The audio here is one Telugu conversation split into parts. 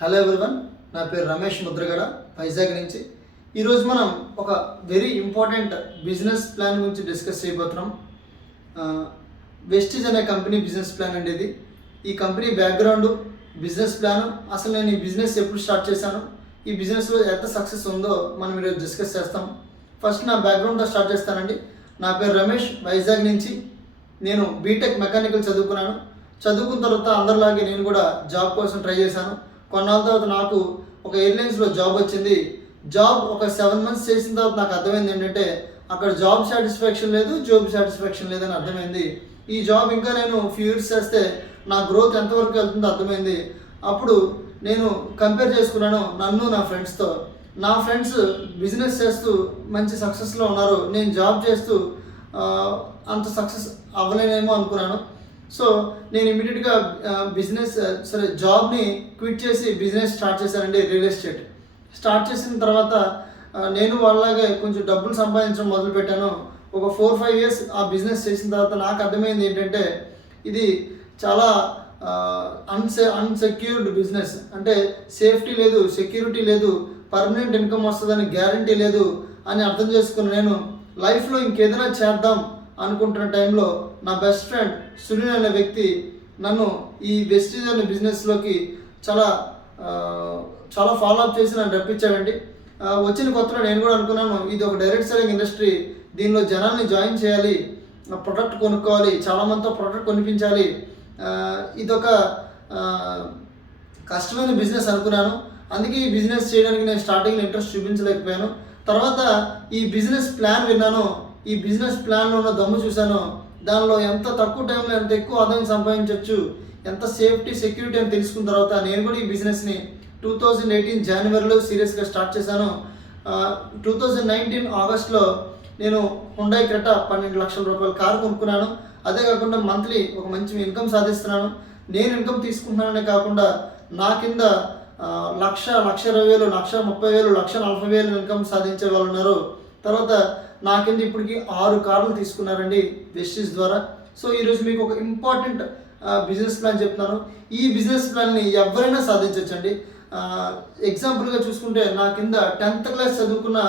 హలో ఎవ్రీవన్, నా పేరు రమేష్ ముద్రగడ, వైజాగ్ నుంచి. ఈరోజు మనం ఒక వెరీ ఇంపార్టెంట్ బిజినెస్ ప్లాన్ గురించి డిస్కస్ చేయబోతున్నాం. వెస్టీజ్ అనే కంపెనీ బిజినెస్ ప్లాన్ అండి ఇది. ఈ కంపెనీ బ్యాక్గ్రౌండ్, బిజినెస్ ప్లాన్, అసలు నేను ఈ బిజినెస్ ఎప్పుడు స్టార్ట్ చేశాను, ఈ బిజినెస్లో ఎంత సక్సెస్ ఉందో మనం ఈరోజు డిస్కస్ చేస్తాం. ఫస్ట్ నా బ్యాక్గ్రౌండ్తో స్టార్ట్ చేస్తానండి. నా పేరు రమేష్, వైజాగ్ నుంచి. నేను బీటెక్ మెకానికల్ చదువుకున్నాను. చదువుకున్న తర్వాత అందరిలాగే నేను కూడా జాబ్ కోసం ట్రై చేశాను. కొన్నాళ్ళ తర్వాత నాకు ఒక ఎయిర్లైన్స్లో జాబ్ వచ్చింది. జాబ్ ఒక 7 months చేసిన తర్వాత నాకు అర్థమైంది ఏంటంటే అక్కడ జాబ్ సాటిస్ఫాక్షన్ లేదు, లేదని అర్థమైంది. ఈ జాబ్ ఇంకా నేను ఫ్యూ ఇయర్స్ చేస్తే నా గ్రోత్ ఎంతవరకు వెళ్తుందో అర్థమైంది. అప్పుడు నేను కంపేర్ చేసుకున్నాను నన్ను నా ఫ్రెండ్స్తో. నా ఫ్రెండ్స్ బిజినెస్ చేస్తూ మంచి సక్సెస్లో ఉన్నారు, నేను జాబ్ చేస్తూ అంత సక్సెస్ అవ్వలేనేమో అనుకున్నాను. సో నేను ఇమీడియట్గా జాబ్ని క్విట్ చేసి బిజినెస్ స్టార్ట్ చేశానండి. రియల్ ఎస్టేట్ స్టార్ట్ చేసిన తర్వాత నేను వాళ్ళలాగే కొంచెం డబ్బులు సంపాదించడం మొదలుపెట్టాను. ఒక 4-5 years ఆ బిజినెస్ చేసిన తర్వాత నాకు అర్థమైంది ఏంటంటే ఇది చాలా అన్సెక్యూర్డ్ బిజినెస్. అంటే సేఫ్టీ లేదు, సెక్యూరిటీ లేదు, పర్మనెంట్ ఇన్కమ్ వస్తుందని గ్యారంటీ లేదు అని అర్థం చేసుకుని నేను లైఫ్లో ఇంకేదైనా చేద్దాం అనుకుంటున్న టైంలో నా బెస్ట్ ఫ్రెండ్ సునీల్ అనే వ్యక్తి నన్ను ఈ వెస్టీజ్ అనే బిజినెస్లోకి చాలా ఫాలో అప్ చేసి నన్ను రప్పించాడండి. వచ్చిన కొత్తలో నేను కూడా అనుకున్నాను ఇది ఒక డైరెక్ట్ సెల్లింగ్ ఇండస్ట్రీ, దీనిలో జనాల్ని జాయిన్ చేయాలి, ప్రొడక్ట్ కొనుక్కోవాలి, చాలామందితో ప్రొడక్ట్ కొనిపించాలి, ఇదొక కష్టమైన బిజినెస్ అనుకున్నాను. అందుకే ఈ బిజినెస్ చేయడానికి నేను స్టార్టింగ్లో ఇంట్రెస్ట్ చూపించలేకపోయాను. తర్వాత ఈ బిజినెస్ ప్లాన్ విన్నాను, ఈ బిజినెస్ ప్లాన్లో ఉన్న దమ్ము చూశాను. దానిలో ఎంత తక్కువ టైంలో ఎంత ఎక్కువ ఆదాయం సంపాదించవచ్చు, ఎంత సేఫ్టీ సెక్యూరిటీ అని తెలుసుకున్న తర్వాత నేను కూడా ఈ బిజినెస్ని 2018 జనవరిలో సీరియస్గా స్టార్ట్ చేశాను. 2019 ఆగస్ట్లో నేను హుండై క్రెటా 12 లక్షల రూపాయల కారు కొనుక్కున్నాను. అదే కాకుండా మంత్లీ ఒక మంచి ఇన్కమ్ సాధిస్తున్నాను. నేను ఇన్కమ్ తీసుకుంటున్నాననే కాకుండా నా కింద 1,20,000, 1,30,000, 1,40,000 ఇన్కమ్ సాధించే వాళ్ళు ఉన్నారు. తర్వాత నా కింద ఇప్పటికి 6 కార్లు తీసుకున్నారండి వెస్టీజ్ ద్వారా. సో ఈరోజు మీకు ఒక ఇంపార్టెంట్ బిజినెస్ ప్లాన్ చెప్తున్నాను. ఈ బిజినెస్ ప్లాన్ని ఎవరైనా సాధించవచ్చండి. ఎగ్జాంపుల్గా చూసుకుంటే నా కింద 10th class చదువుకున్న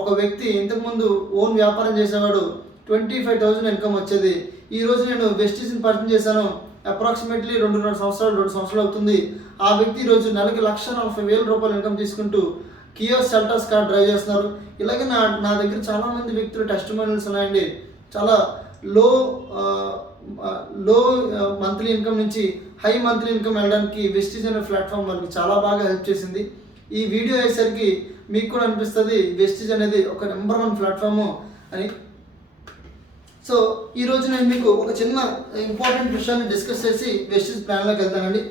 ఒక వ్యక్తి ఇంతకుముందు ఓన్ వ్యాపారం చేసేవాడు, 25,000 ఇన్కమ్ వచ్చేది. ఈరోజు నేను వెస్టీజ్ని పరిచయం చేశాను, అప్రాక్సిమేట్లీ 2 సంవత్సరాలు అవుతుంది. ఆ వ్యక్తి ఈరోజు నెలకి 1,40,000 రూపాయలు ఇన్కమ్ తీసుకుంటూ కియా సెల్టాస్ కార్ డ్రైవ్ చేస్తున్నారు. ఇలాగే నా దగ్గర చాలామంది వ్యక్తులు టెస్టిమోనియల్స్ ఉన్నాయండి. చాలా లో మంత్లీ ఇన్కమ్ నుంచి హై మంత్లీ ఇన్కమ్ వెళ్ళడానికి వెస్టీజ్ అనే ప్లాట్ఫామ్ వాళ్ళకి చాలా బాగా హెల్ప్ చేసింది. ఈ వీడియో అయ్యేసరికి మీకు కూడా అనిపిస్తుంది వెస్టీజ్ అనేది ఒక నెంబర్ 1 ప్లాట్ఫాము అని. సో ఈరోజు నేను మీకు ఒక చిన్న ఇంపార్టెంట్ విషయాన్ని డిస్కస్ చేసి వెస్టీజ్ ప్లాన్లోకి వెళ్తానండి.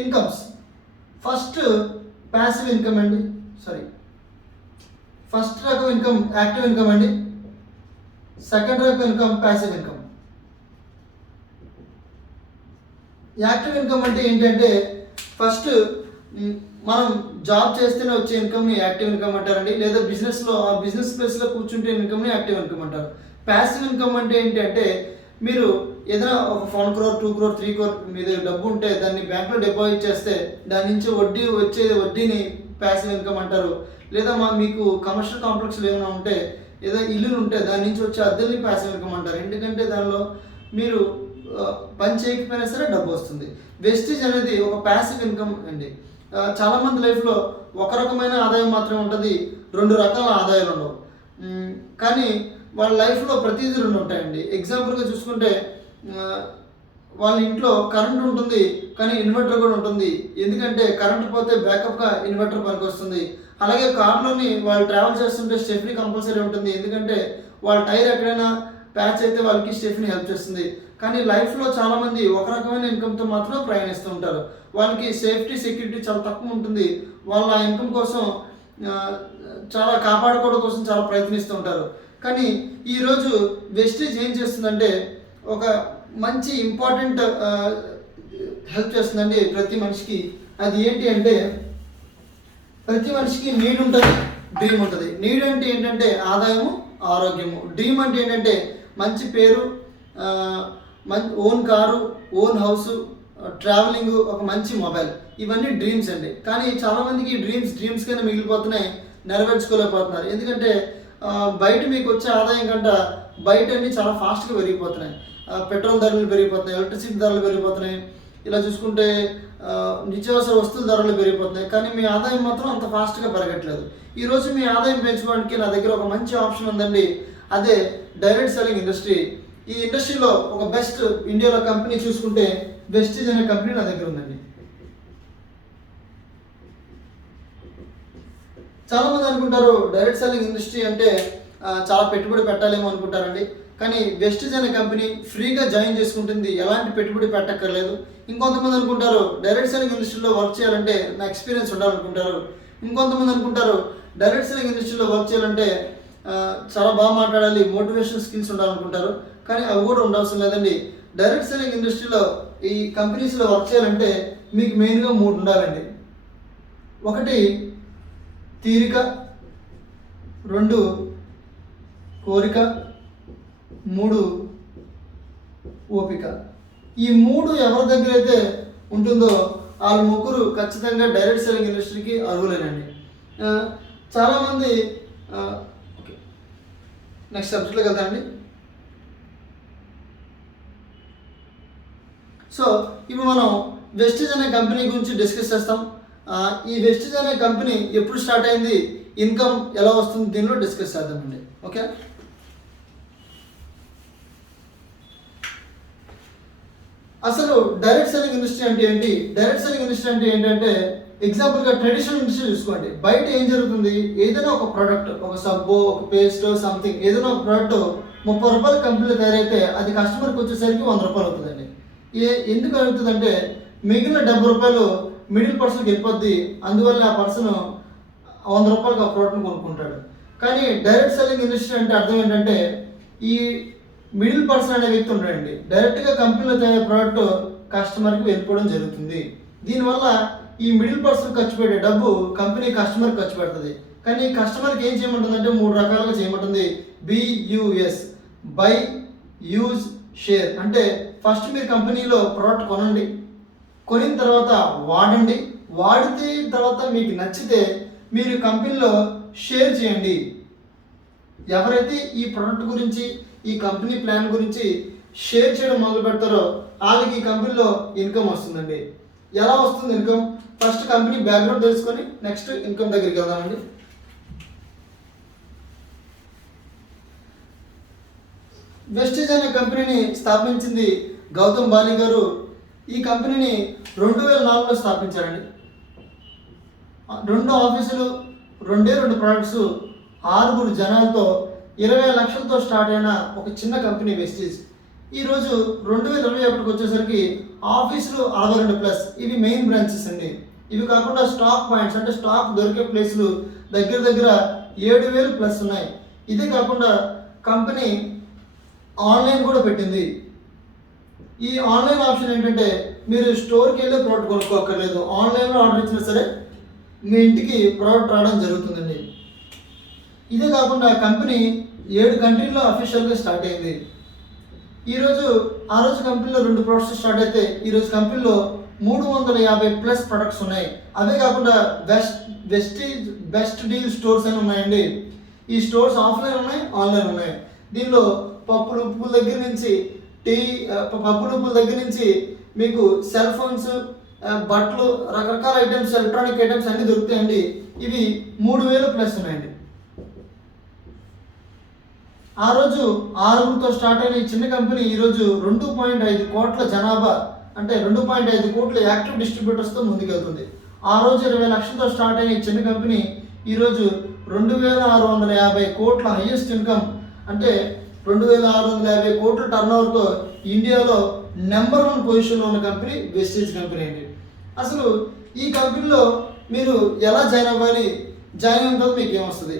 ఇన్కమ్స్. ఫస్ట్ ప్యాసివ్ ఇన్కమ్ అండి, ఫస్ట్ రకం ఇన్కమ్ యాక్టివ్ ఇన్కమ్ అండి. సెకండ్ రకం income passive income. Active income అంటే ఏంటంటే ఫస్ట్ మనం జాబ్ చేస్తేనే వచ్చే ఇన్కమ్ని యాక్టివ్ ఇన్కమ్ అంటారండి, లేదా బిజినెస్లో ఆ బిజినెస్ ప్లేస్లో కూర్చుంటే ఇన్కమ్ని యాక్టివ్ ఇన్కమ్ అంటారు. ప్యాసివ్ ఇన్కమ్ అంటే ఏంటంటే మీరు ఏదైనా ఒక 1 crore, 2 crore, 3 crore మీ దగ్గర డబ్బు ఉంటే దాన్ని బ్యాంక్లో డిపాజిట్ చేస్తే దాని నుంచి వడ్డీని ప్యాసివ్ ఇన్కమ్ అంటారు. లేదా మీకు కమర్షియల్ కాంప్లెక్స్లు ఏమైనా ఉంటే, ఏదైనా ఇల్లులు ఉంటే దాని నుంచి వచ్చే అద్దెల్ని ప్యాసివ్ ఇన్కమ్ అంటారు. ఎందుకంటే దానిలో మీరు పని చేయకపోయినా సరే డబ్బు వస్తుంది. వెస్టీజ్ అనేది ఒక ప్యాసివ్ ఇన్కమ్ అండి. చాలామంది లైఫ్లో ఒక రకమైన ఆదాయం మాత్రమే ఉంటుంది, 2 రకాల ఆదాయాలు ఉండవు. కానీ వాళ్ళ లైఫ్లో ప్రతిదీ 2 ఉంటాయండి. ఎగ్జాంపుల్గా చూసుకుంటే వాళ్ళ ఇంట్లో కరెంట్ ఉంటుంది కానీ ఇన్వర్టర్ కూడా ఉంటుంది. ఎందుకంటే కరెంట్ పోతే బ్యాకప్గా ఇన్వర్టర్ పనికి వస్తుంది. అలాగే కార్లోని వాళ్ళు ట్రావెల్ చేస్తుంటే స్టెఫ్నీ కంపల్సరీ ఉంటుంది. ఎందుకంటే వాళ్ళ టైర్ ఎక్కడైనా ప్యాచ్ అయితే వాళ్ళకి స్టెఫ్నీ హెల్ప్ చేస్తుంది. కానీ లైఫ్లో చాలామంది ఒక రకమైన ఇన్కమ్తో మాత్రం ప్రయాణిస్తూ ఉంటారు. వాళ్ళకి సేఫ్టీ సెక్యూరిటీ చాలా తక్కువ ఉంటుంది. వాళ్ళు ఆ ఇన్కమ్ కోసం చాలా కాపాడుకోవడం కోసం చాలా ప్రయత్నిస్తూ ఉంటారు. కానీ ఈరోజు వెస్టీజ్ ఏం చేస్తుందంటే ఒక మంచి ఇంపార్టెంట్ హెల్ప్ చేస్తుందండి ప్రతి మనిషికి. అది ఏంటి అంటే ప్రతి మనిషికి నీడ్ ఉంటుంది, డ్రీమ్ ఉంటుంది. నీడ్ అంటే ఏంటంటే ఆదాయము, ఆరోగ్యము. డ్రీమ్ అంటే ఏంటంటే మంచి పేరు, own car, own house, travelling, ఒక మంచి మొబైల్, ఇవన్నీ డ్రీమ్స్ అండి. కానీ చాలామందికి ఈ డ్రీమ్స్ కింద మిగిలిపోతున్నాయి, నెరవేర్చుకోలేకపోతున్నారు. ఎందుకంటే బయట మీకు వచ్చే ఆదాయం కంటే బయట అన్నీ చాలా ఫాస్ట్గా పెరిగిపోతున్నాయి. పెట్రోల్ ధరలు పెరిగిపోతున్నాయి, ఎలక్ట్రిసిటీ ధరలు పెరిగిపోతున్నాయి, ఇలా చూసుకుంటే నిత్యావసర వస్తువుల ధరలు పెరిగిపోతున్నాయి. కానీ మీ ఆదాయం మాత్రం అంత ఫాస్ట్గా పెరగట్లేదు. ఈరోజు మీ ఆదాయం పెంచుకోవడానికి నా దగ్గర ఒక మంచి ఆప్షన్ ఉందండి. అదే డైరెక్ట్ సెల్లింగ్ ఇండస్ట్రీ. ఈ ఇండస్ట్రీలో ఒక బెస్ట్ ఇండియాలో కంపెనీ చూసుకుంటే వెస్టీజ్ అనే కంపెనీ నా దగ్గర ఉందండి. చాలామంది అనుకుంటారు డైరెక్ట్ సెల్లింగ్ ఇండస్ట్రీ అంటే చాలా పెట్టుబడి పెట్టాలేమో అనుకుంటారండి. కానీ వెస్టీజ్ అనే కంపెనీ ఫ్రీగా జాయిన్ చేసుకుంటుంది, ఎలాంటి పెట్టుబడి పెట్టక్కర్లేదు. ఇంకొంతమంది అనుకుంటారు డైరెక్ట్ సెల్లింగ్ ఇండస్ట్రీలో వర్క్ చేయాలంటే నా ఎక్స్పీరియన్స్ ఉండాలనుకుంటారు. ఇంకొంతమంది అనుకుంటారు డైరెక్ట్ సెల్లింగ్ ఇండస్ట్రీలో వర్క్ చేయాలంటే చాలా బాగా మాట్లాడాలి, మోటివేషన్ స్కిల్స్ ఉండాలనుకుంటారు. కానీ అవి కూడా ఉండాల్సిన లేదండి. డైరెక్ట్ సెల్లింగ్ ఇండస్ట్రీలో ఈ కంపెనీస్లో వర్క్ చేయాలంటే మీకు మెయిన్గా 3 ఉండాలండి. 1 తీరిక, 2 కోరిక, 3 ఓపిక. ఈ 3 ఎవరి దగ్గర అయితే ఉంటుందో వాళ్ళు ముగ్గురు ఖచ్చితంగా డైరెక్ట్ సెల్లింగ్ ఇండస్ట్రీకి అర్హులేనండి. చాలామంది ఓకే, నెక్స్ట్ సబ్జెక్ట్లోకి వెళ్తానండి. సో ఇప్పుడు మనం వెస్టీజ్ అనే కంపెనీ గురించి డిస్కస్ చేస్తాం. ఈ వెస్టీజ్ అనే కంపెనీ ఎప్పుడు స్టార్ట్ అయింది, ఇన్కమ్ ఎలా వస్తుంది, దీనిలో డిస్కస్ చేద్దామండి. ఓకే, అసలు డైరెక్ట్ సెల్లింగ్ ఇండస్ట్రీ అంటే ఏంటి? డైరెక్ట్ సెల్లింగ్ ఇండస్ట్రీ అంటే ఏంటంటే ఎగ్జాంపుల్గా ట్రెడిషనల్ ఇండస్ట్రీ చూసుకోండి. బయట ఏం జరుగుతుంది, ఏదైనా ఒక ప్రోడక్ట్, ఒక సబ్బో, ఒక పేస్ట్, సంథింగ్ ఏదైనా ఒక ప్రోడక్ట్ 30 రూపాయల కంపెనీలో తయారైతే అది కస్టమర్కి వచ్చేసరికి 100 రూపాయలు అవుతుందండి. ఎందుకు అవుతుందంటే మిగిలిన 70 రూపాయలు మిడిల్ పర్సన్కి వెళ్ళిపోద్ది. అందువల్ల ఆ పర్సన్ 100 రూపాయలకు ఆ ప్రోడక్ట్ని కొనుక్కుంటాడు. కానీ డైరెక్ట్ సెల్లింగ్ ఇండస్ట్రీ అంటే అర్థం ఏంటంటే ఈ మిడిల్ పర్సన్ అనే వ్యక్తి ఉంటాడండి, డైరెక్ట్గా కంపెనీలో తయారు ప్రోడక్ట్ కస్టమర్కి వెళ్ళిపోవడం జరుగుతుంది. దీనివల్ల ఈ మిడిల్ పర్సన్ ఖర్చు పెట్టే డబ్బు కంపెనీ కస్టమర్కి ఖర్చు పెడుతుంది. కానీ కస్టమర్కి ఏం చేయమంటుందంటే 3 రకాలుగా చేయమంటుంది. BUS, by, use, share. అంటే ఫస్ట్ మీరు కంపెనీలో ప్రోడక్ట్ కొనండి, కొనిన తర్వాత వాడండి, వాడితే తర్వాత మీకు నచ్చితే మీరు కంపెనీలో షేర్ చేయండి. ఎవరైతే ఈ ప్రోడక్ట్ గురించి, ఈ కంపెనీ ప్లాన్ గురించి షేర్ చేయడం మొదలు పెడతారో వాళ్ళకి ఈ కంపెనీలో ఇన్కమ్ వస్తుందండి. ఎలా వస్తుంది ఇన్కమ్? ఫస్ట్ కంపెనీ బ్యాక్గ్రౌండ్ తెలుసుకొని నెక్స్ట్ ఇన్కమ్ దగ్గరికి వెళ్దామండి. వెస్టీజ్ అనే కంపెనీని స్థాపించింది గౌతమ్ బాలి గారు. ఈ కంపెనీని 2004లో స్థాపించారండి. 2 ఆఫీసులు, 2 ప్రొడక్ట్స్, 6 జనాలతో 20 లక్షలతో స్టార్ట్ అయిన ఒక చిన్న కంపెనీ వెస్టీజ్. ఈరోజు 2021కి వచ్చేసరికి ఆఫీసులు 62+. ఇవి మెయిన్ బ్రాంచెస్ అండి. ఇవి కాకుండా స్టాక్ పాయింట్స్ అంటే స్టాక్ దొరికే ప్లేసులు దగ్గర 7,000+ ఉన్నాయి. ఇదే కాకుండా కంపెనీ ఆన్లైన్ కూడా పెట్టింది. ఈ ఆన్లైన్ ఆప్షన్ ఏంటంటే మీరు స్టోర్కి వెళ్ళి ప్రోడక్ట్ కొనుక్కోక్కర్లేదు, ఆన్లైన్లో ఆర్డర్ ఇచ్చినా సరే మీ ఇంటికి ప్రోడక్ట్ రావడం జరుగుతుందండి. ఇదే కాకుండా కంపెనీ 7 కంట్రీల్లో అఫీషియల్గా స్టార్ట్ అయింది. ఆ రోజు కంపెనీలో 2 ప్రొడక్ట్స్ స్టార్ట్ అయితే ఈరోజు కంపెనీలో 350+ ప్రొడక్ట్స్ ఉన్నాయి. అవే కాకుండా వెస్టీజ్ బెస్ట్ డీల్ స్టోర్స్ అని ఉన్నాయండి. ఈ స్టోర్స్ ఆఫ్లైన్ ఉన్నాయి, ఆన్లైన్ ఉన్నాయి. దీనిలో పప్పులు ఉప్పుల దగ్గర నుంచి మీకు సెల్ ఫోన్స్, బట్టలు, రకరకాల ఐటమ్స్, ఎలక్ట్రానిక్ ఐటమ్స్ అన్నీ దొరుకుతాయండి. ఇవి 3,000+ ఉన్నాయండి. ఆ రోజు 6తో స్టార్ట్ అయిన ఈ చిన్న కంపెనీ ఈరోజు 2.5 కోట్ల జనాభా అంటే 2.5 కోట్ల యాక్టివ్ డిస్ట్రిబ్యూటర్స్తో ముందుకెళ్తుంది. ఆ రోజు 20 లక్షలతో స్టార్ట్ అయిన ఈ చిన్న కంపెనీ ఈరోజు 2,650 కోట్ల హైయెస్ట్ ఇన్కమ్ అంటే 2,650 కోట్ల టర్నోవర్తో ఇండియాలో నెంబర్ 1 పొజిషన్లో ఉన్న కంపెనీ వెస్టీజ్ కంపెనీ అండి. అసలు ఈ కంపెనీలో మీరు ఎలా జాయిన్ అవ్వాలి, జాయిన్ అయిన తర్వాత మీకు ఏమొస్తుంది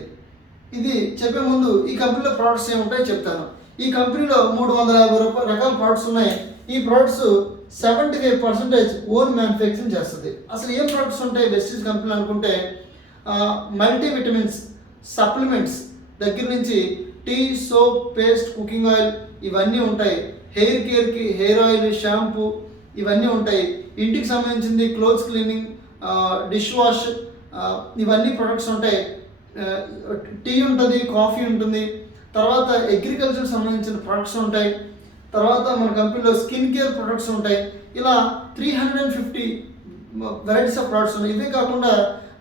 ఇది చెప్పే ముందు ఈ కంపెనీలో ప్రోడక్ట్స్ ఏముంటాయో చెప్తాను. ఈ కంపెనీలో 350 రకాల ప్రోడక్ట్స్ ఉన్నాయి. ఈ ప్రోడక్ట్స్ 75% ఓన్ మ్యానుఫ్యాక్చరింగ్ చేస్తుంది. అసలు ఏం ప్రొడక్ట్స్ ఉంటాయి వెస్టీజ్ కంపెనీ అనుకుంటే మల్టీవిటమిన్స్, సప్లిమెంట్స్ దగ్గర నుంచి tea, soap, paste, cooking oil ఇవన్నీ ఉంటాయి. హెయిర్ కేర్కి హెయిర్ ఆయిల్, షాంపూ ఇవన్నీ ఉంటాయి. ఇంటికి సంబంధించింది క్లోత్స్ క్లీనింగ్, డిష్ వాష్, ఇవన్నీ ప్రొడక్ట్స్ ఉంటాయి. టీ ఉంటుంది, కాఫీ ఉంటుంది. తర్వాత అగ్రికల్చర్ సంబంధించిన ప్రొడక్ట్స్ ఉంటాయి. తర్వాత మన కంపెనీలో స్కిన్ కేర్ ప్రొడక్ట్స్ ఉంటాయి. ఇలా 350 వెరైటీస్ ఆఫ్ ప్రొడక్ట్స్ ఉన్నాయి. ఇవే కాకుండా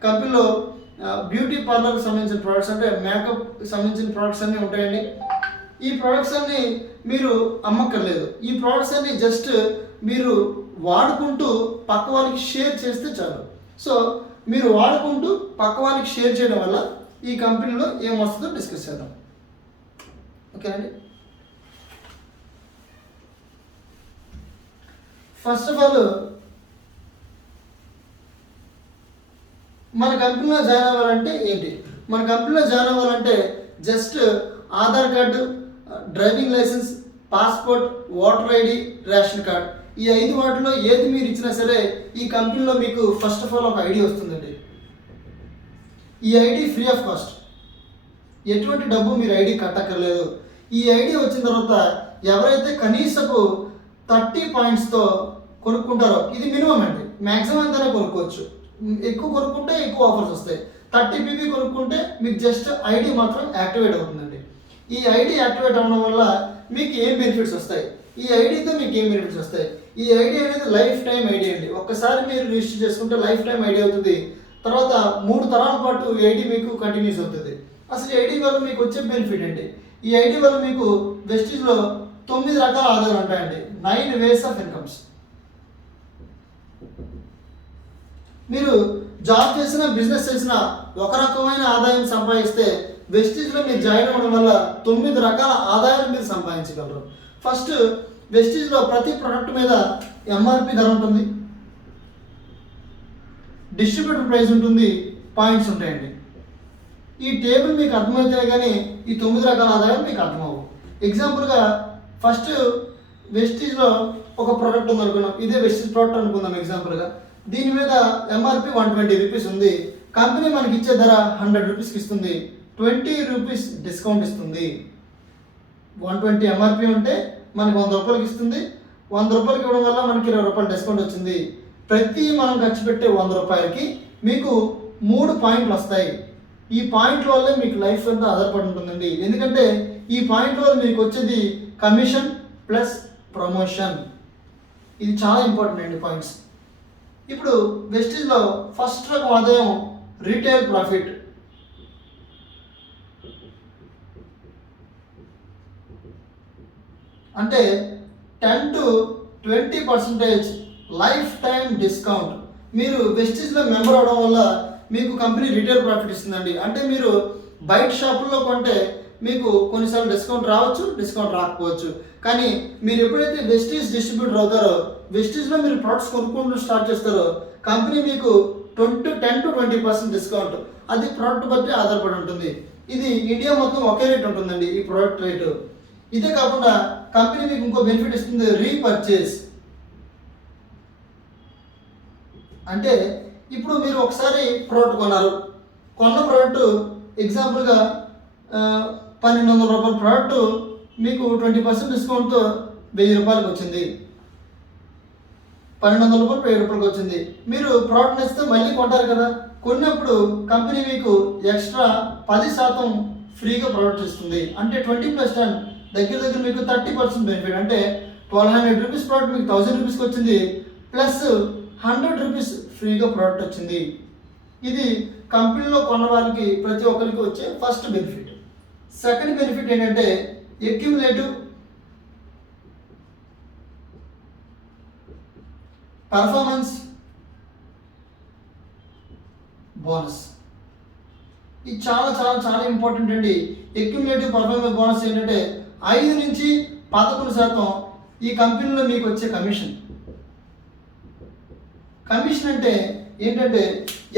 కంపెనీలో బ్యూటీ పార్లర్కి సంబంధించిన ప్రొడక్ట్స్, అంటే మేకప్ సంబంధించిన ప్రొడక్ట్స్ అన్నీ ఉంటాయండి. ఈ ప్రొడక్ట్స్ అన్నీ మీరు అమ్మక్కర్లేదు. ఈ ప్రొడక్ట్స్ అన్నీ జస్ట్ మీరు వాడుకుంటూ పక్క వాళ్ళకి షేర్ చేస్తే చాలు. సో మీరు వాడుకుంటూ పక్క వాళ్ళకి షేర్ చేయడం వల్ల ఈ కంపెనీలో ఏం వస్తుందో డిస్కస్ చేద్దాం. ఓకేనండి. ఫస్ట్ ఆఫ్ ఆల్ మన కంపెనీలో జాయిన్ అవ్వాలంటే ఏంటి? మన కంపెనీలో జాయిన్ అవ్వాలంటే just Aadhaar card, driving licence, passport, voter ID, ration card, ఈ 5 వాటిలో ఏది మీరు ఇచ్చినా సరే ఈ కంపెనీలో మీకు ఫస్ట్ ఆఫ్ ఆల్ ఒక ఐడి వస్తుందండి. ఈ ఐడి ఫ్రీ ఆఫ్ కాస్ట్, ఎటువంటి డబ్బు మీరు ఐడి కట్టక్కర్లేదు. ఈ ఐడి వచ్చిన తర్వాత ఎవరైతే కనీసపు 30 పాయింట్స్తో కొనుక్కుంటారో, ఇది మినిమం అండి, మ్యాక్సిమం అంతనే కొనుక్కోవచ్చు. ఎక్కువ కొనుక్కుంటే ఎక్కువ ఆఫర్స్ వస్తాయి. 30 పీబీ కొనుక్కుంటే మీకు జస్ట్ ఐడి మాత్రం యాక్టివేట్ అవుతుందండి. ఈ ఐడి యాక్టివేట్ అవ్వడం వల్ల మీకు ఏం బెనిఫిట్స్ వస్తాయి? ఈ ఐడితో మీకు ఏం బెనిఫిట్స్ వస్తాయి? ఈ ఐడి అనేది లైఫ్ టైం ఐడి అండి. ఒక్కసారి మీరు రిజిస్టర్ చేసుకుంటే లైఫ్ టైం ఐడి అవుతుంది. తర్వాత 3 తరాల పాటు ఈ ఐడి మీకు కంటిన్యూస్ అవుతుంది. అసలు ఈ ఐడి వల్ల మీకు వచ్చే బెనిఫిట్ ఏంటి? ఈ ఐడి వల్ల మీకు వెస్టీజ్లో 9 రకాల ఆదాయాలు ఉంటాయండి. 9 వేస్ ఆఫ్ ఇన్కమ్స్. మీరు జాబ్ చేసినా బిజినెస్ చేసినా ఒక రకమైన ఆదాయం సంపాదిస్తే వెస్టీజ్లో మీరు జాయిన్ అవ్వడం వల్ల 9 రకాల ఆదాయాలు మీరు సంపాదించగలరు. ఫస్ట్, వెస్టీజ్లో ప్రతి ప్రోడక్ట్ మీద ఎంఆర్పి ధర ఉంటుంది, డిస్ట్రిబ్యూటర్ ప్రైస్ ఉంటుంది, పాయింట్స్ ఉంటాయండి. ఈ టేబుల్ మీకు అర్థమైతే కానీ ఈ 9 రకాల ఆదాయాలు మీకు అర్థమవు. ఎగ్జాంపుల్గా ఫస్ట్ వెస్టీజ్లో ఒక ప్రోడక్ట్ ఉంది అనుకున్నాం, ఇదే వెస్టీజ్ ప్రోడక్ట్ అనుకుందాం ఎగ్జాంపుల్గా. దీని మీద ఎంఆర్పి 120 రూపీస్ ఉంది. కంపెనీ మనకి ఇచ్చే ధర 100 రూపీస్కి ఇస్తుంది, 20 రూపీస్ డిస్కౌంట్ ఇస్తుంది. 120 ఎంఆర్పి ఉంటే మనకి 100 రూపాయలకి ఇస్తుంది. 100 రూపాయలకి ఇవ్వడం వల్ల మనకి 20 రూపాయలు డిస్కౌంట్ వచ్చింది. ప్రతి మనం ఖర్చు పెట్టే 100 రూపాయలకి మీకు 3 పాయింట్లు వస్తాయి. ఈ పాయింట్ల వల్లే మీకు లైఫ్ అంతా ఆధారపడి ఉంటుందండి. ఎందుకంటే ఈ పాయింట్ల వల్ల మీకు వచ్చేది కమిషన్ ప్లస్ ప్రమోషన్. ఇది చాలా ఇంపార్టెంట్ అండి పాయింట్స్. ఇప్పుడు వెస్టీజ్లో ఫస్ట్ రకం ఆదాయం రీటైల్ ప్రాఫిట్. అంటే 10 to 20% లైఫ్ టైం డిస్కౌంట్. మీరు వెస్టీజ్లో మెంబర్ అవడం వల్ల మీకు కంపెనీ రీటైల్ ప్రాఫిట్ ఇస్తుందండి. అంటే మీరు బయట షాపుల్లో కొంటే మీకు కొన్నిసార్లు డిస్కౌంట్ రావచ్చు, డిస్కౌంట్ రాకపోవచ్చు. కానీ మీరు ఎప్పుడైతే వెస్టీజ్ డిస్ట్రిబ్యూటర్ అవుతారో, వెస్టీజ్లో మీరు ప్రొడక్ట్స్ కొనుక్కుంటూ స్టార్ట్ చేస్తారో, కంపెనీ మీకు 10 to 20% డిస్కౌంట్. అది ప్రోడక్ట్ బట్టి ఆధారపడి ఉంటుంది. ఇది ఇండియా మొత్తం ఒకే రేట్ ఉంటుందండి ఈ ప్రోడక్ట్ రేటు. ఇదే కాకుండా కంపెనీ మీకు ఇంకో బెనిఫిట్ ఇస్తుంది, రీపర్చేస్. అంటే ఇప్పుడు మీరు ఒకసారి ప్రోడక్ట్ కొన్నారు, కొన్న ప్రోడక్ట్ ఎగ్జాంపుల్గా 1200 రూపాయల ప్రోడక్ట్ మీకు 20% డిస్కౌంట్తో 1000 రూపాయలకు వచ్చింది. 1200 రూపాయలు 1000 రూపాయలకు వచ్చింది. మీరు ప్రోడక్ట్ నచ్చితే మళ్ళీ కొంటారు కదా. కొన్నప్పుడు కంపెనీ మీకు ఎక్స్ట్రా 10% ఫ్రీగా ప్రోడక్ట్ ఇస్తుంది. అంటే 20+10 దగ్గర మీకు 30% బెనిఫిట్. అంటే 1200 రూపీస్ ప్రోడక్ట్ మీకు 1000 రూపీస్కి వచ్చింది, ప్లస్ 100 రూపీస్ ఫ్రీగా ప్రోడక్ట్ వచ్చింది. ఇది కంపెనీలో కొన్న వాళ్ళకి ప్రతి ఒక్కరికి వచ్చే ఫస్ట్ బెనిఫిట్. సెకండ్ బెనిఫిట్ ఏంటంటే అక్యుములేటివ్ పర్ఫార్మెన్స్ బోనస్. ఇది చాలా చాలా చాలా ఇంపార్టెంట్ అండి. అక్యుములేటివ్ పర్ఫార్మెన్స్ బోనస్ ఏంటంటే 5 నుంచి 11% ఈ కంపెనీలో మీకు వచ్చే కమిషన్. కమిషన్ అంటే ఏంటంటే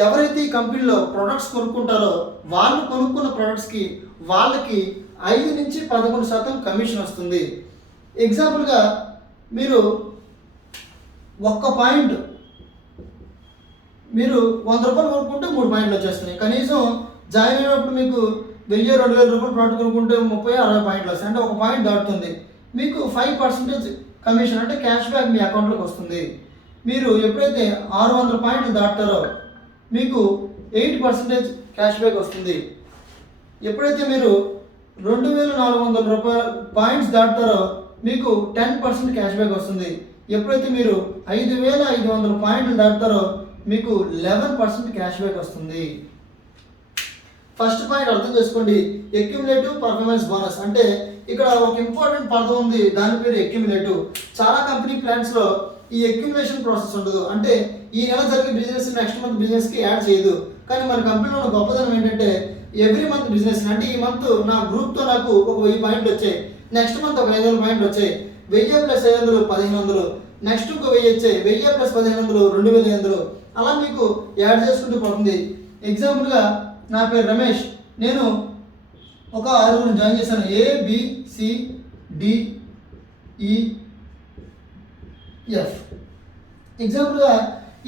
ఎవరైతే ఈ కంపెనీలో ప్రొడక్ట్స్ కొనుక్కుంటారో వాళ్ళు కొనుక్కున్న ప్రొడక్ట్స్కి వాళ్ళకి 5 నుంచి 11% కమిషన్ వస్తుంది. ఎగ్జాంపుల్గా మీరు ఒక్క పాయింట్ మీరు 100 రూపాయలు కొనుక్కుంటే 3 పాయింట్లు వచ్చేస్తున్నాయి. కనీసం జాయిన్ అయినప్పుడు మీకు 1000-2000 రూపాయలు ప్రోడక్ట్ కొనుక్కుంటే 30-60 పాయింట్లు వస్తాయి. అంటే ఒక పాయింట్ దాటుతుంది. మీకు 5% కమిషన్ అంటే క్యాష్ బ్యాక్ మీ అకౌంట్లోకి వస్తుంది. మీరు ఎప్పుడైతే 600 పాయింట్లు దాటారో మీకు 8% క్యాష్ బ్యాక్ వస్తుంది. ఎప్పుడైతే మీరు 2400 పాయింట్స్ దాటారో మీకు 10% క్యాష్ బ్యాక్ వస్తుంది. ఎప్పుడైతే మీరు 5500 పాయింట్లు దాటారో మీకు 11% క్యాష్ బ్యాక్ వస్తుంది. ఫస్ట్ పాయింట్ అర్థం చేసుకోండి, అక్యుములేటివ్ పర్ఫార్మెన్స్ బోనస్ అంటే ఇక్కడ ఒక ఇంపార్టెంట్ పదం ఉంది, దాని పేరు అక్యుములేటివ్. చాలా కంపెనీ ప్లాన్స్ లో ఈ అక్యుములేషన్ ప్రాసెస్ ఉండదు, అంటే ఈ నెల జరిగే బిజినెస్ నెక్స్ట్ మంత్ బిజినెస్ కి యాడ్ చేయదు. కానీ మన కంపెనీలో ఉన్న గొప్పదనం ఏంటంటే ఎవ్రీ మంత్ బిజినెస్ అంటే ఈ మంత్ నా గ్రూప్ తో నాకు ఒక 1000 పాయింట్లు వచ్చాయి, నెక్స్ట్ మంత్ ఒక 500 పాయింట్లు వచ్చాయి, 1000 + 500 1500, నెక్స్ట్ ఒక 1000 వచ్చాయి, 1000 + 1500 2500, అలా మీకు యాడ్ చేసుకుంటూ పోతుంది. ఎగ్జాంపుల్గా నా పేరు రమేష్, నేను ఒక 6 జాయిన్ చేశాను, ABCDEF. ఎగ్జాంపుల్గా